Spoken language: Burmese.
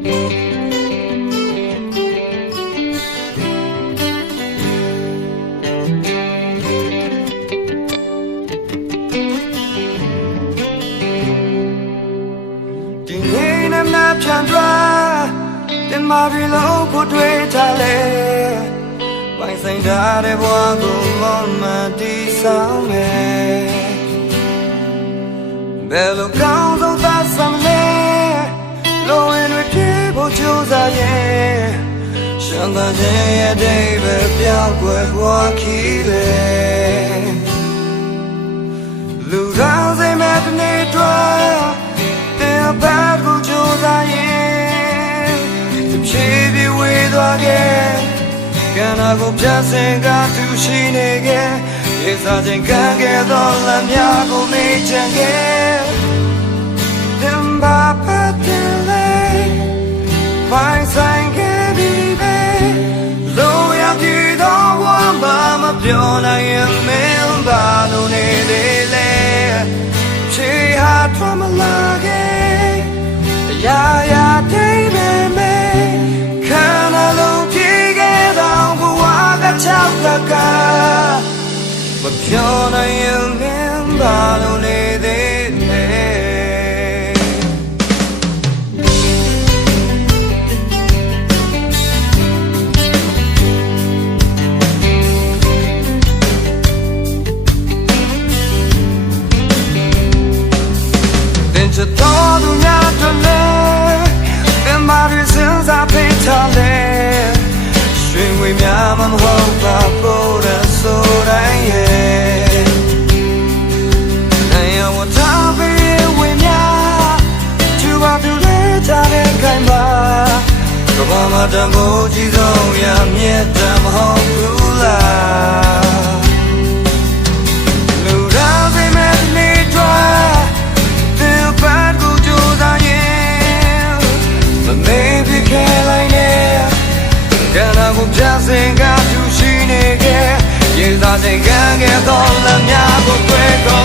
ပြန်တွားတင်မာရီလုံးကိုတွေ့ထားလေပိုင်ဆိုင်ထားတဲ့ဘဝကိုမောင်းမှတီးဆောင်မယ်ဘယ်လိုကောင်းဆုံးသာဆောင်လဲလိုရင်တွေပြေဖို့ကြိုးစားရဲ့ရှမ်းသာခြင်းရဲ့ဒိဗ္ဗေပြောင်းကွယ်ဘဝခီးလေလူကောင်းစိတ်မဲ့တနေ့တွားတင်ဘတ်ကိုကြိုးစားရဲ့ဖြည်းဖြည်းဝေးသွားခဲ့ကံနာကိုပြတ်စင်ကသူရှိနေခဲ့ရေစားခြင်းကံခဲ့သောလမ်းများကိုမေ့ချင်ခဲ့တင်ပါပတ်တယ်လေပိုင်ဆိုင်ခဲ့ပြီးပဲလိုရပြီးတော့ဝမ်းပါမပြောနိုင်ရင်မင်းပါလို့နေသေးလေချေဟာထွမ်းမလာခဲ့ရာရာတိမ်မဲခန္ဓာလုံးပြေခဲ့တော့ဘဝကချောက်ကမပြောနိုင်ရင်မင်းပါလို့နေသေးလေတင်ချတော်သူများတို့လေတင်မာရီစင်စားဖိထားလေရွှေငွေများမဟုတ်ပါဘူးတဲ့ဆိုတိုင်းရဲ့နိုင်ဝတ်ထားပြီးဝေများကျူပါသူလေးချတဲ့ခိုင်ပါကဘာမတမိုးကြီးဆုံးရမြတ်တမဟုတ်ဘူးလားလူရာစိတ်မဲ့နေတော့တင်ပတ်ကိုကြိုးစားရင်မမေ့ပြခဲလိုက်နဲ့ကံနာကိုပြစင်ကသူရှိနေခဲ့ရေသာစိတ်ကံခဲ့သောလမ်းများကိုတွေ့ကော